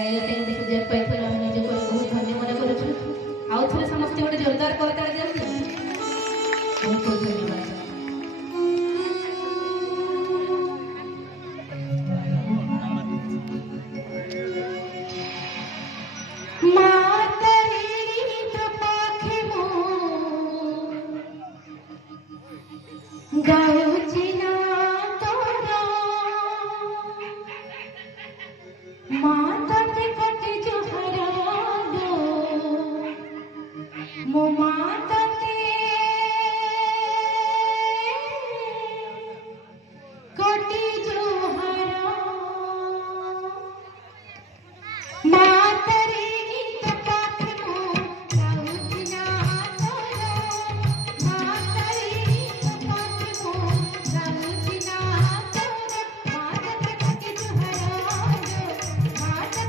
ଗାଇବା ପାଇଁ ଗୋଟେ ସୁଯୋଗ ପାଇଥିବାରୁ ଆମେ ନିଜକୁ ବହୁତ ଧନ୍ୟ ମନେ କରୁଛୁ। ଆଉ ଥରେ ସମସ୍ତେ ଗୋଟେ ଜୋରଦାର କରତାଳି ଦିଅନ୍ତୁ। ବହୁତ ବହୁତ ଧନ୍ୟବାଦ। गाऊची ना तोरा माता ते कटे जुहरा दो मो माता ते कटे जुहरा माता रे तो पाख मो गाऊची ना तोरा माता रे तो पाख मो गाऊची ना तोरा माता ते कटे जुहरा दो माता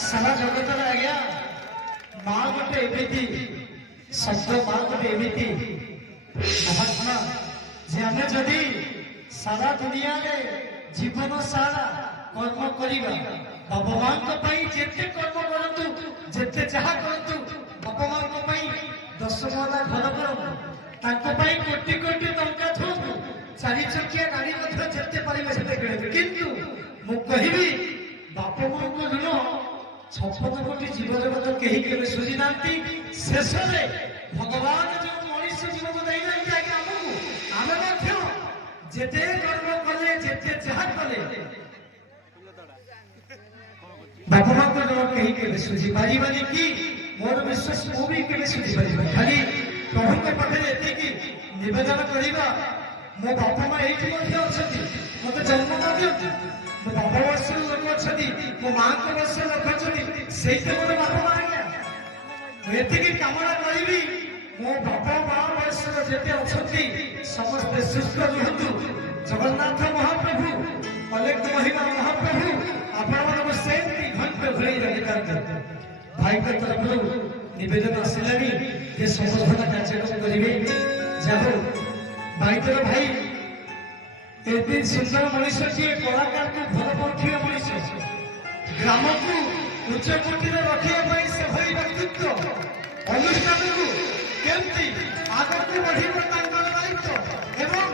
सारा जगत आज्ञा माँ गोटे एमती शब्द माँ गोटे एमती महात्मा जे आम जदि सारा दुनिया जीवन सारा कर्म करवा बापा माँ जेते कर्म करतु जेते जहा करतु बापा माँ 10 महला घर करतु कोटी कोटी टंका थोड़ू 4 चकिया गाड़ी जिते पारे से किणु किंतु मु कहबी बापा माँ को ऋण 56 कोटी जीव जगत कहीं के सुझी ना शेष में भगवान जो मनुष्य जीवन देना आमको आम जेते कर्म कले जेते जहा कले बापा माँ को ऋण कहीं के सुझी पारिबानी कि मोर विश्वास मु भी के सुझी पारिबा खाली प्रभु के पाखे एतिकी निवेदन करिबा मो बापा माँ एठी मध्ये अछती मते जन्म न दियंतु मो बापा वर्ष लोक अछती मो माँ को वर्ष लोक अछती सेते मोर बापा माँ आज्ञा एतिकी कामना करिबी मो बापा माँ वर्ष जेते अछती समस्त सुस्थ रहतु जगन्नाथ महाप्रभु अलेख महिमा महाप्रभु आपण सेमती घंटे भरी रहिता भाई का तरफ निवेदन आसिलानी ये संबोधन कार्यक्रम करेंगे जाओ भाई तर भाई एते सुंदर मनुष्य जी कलाकार को भल पक्षी मनुष्य ग्राम को उच्च कोटि रखा से भई व्यक्तित्व अनुष्ठान को केमती आगे को बढ़िबो तांकर दायित्व एवं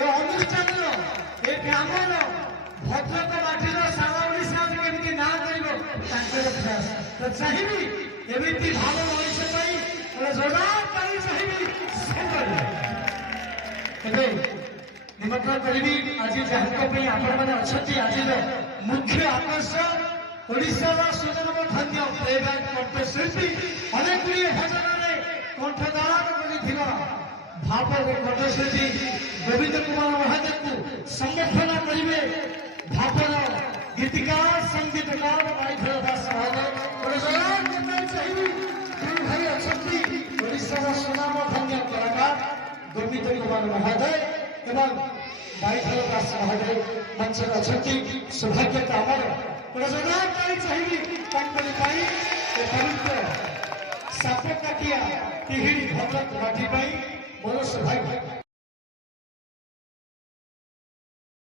ये अनुष्ठान ए ग्राम भद्रक माटीर सारा ओडिशा केमती ना करिबो तांकर प्रयास तो चाहिए एमती भाव मनुष्य गोटे जोरदार ताली चाहिए निमंत्रण करी आज जहाँ आपण मैंने आज मुख्य आकर्षण ओडिशार सुजन्म धन्य प्लेबैक कंठशिल्पी अनेक गुड़िए भजन में कंठदान कर भाव कंठशिल्पी गोविंद कुमार महादेव को संबर्धना करेंगे भावर गीतिकार संगीतकार माइथल दास महोदय चाहिए भाई अच्छा ओडिशार सुनाम धन्य कलाकार गोविंद कुमार महोदय एवं माइथल दास महोदय मंच अच्छा सौभाग्य चाहिए पवित्र सापकाटिया तिहिड़ी भद्रक माटी मोर सौभाग्य।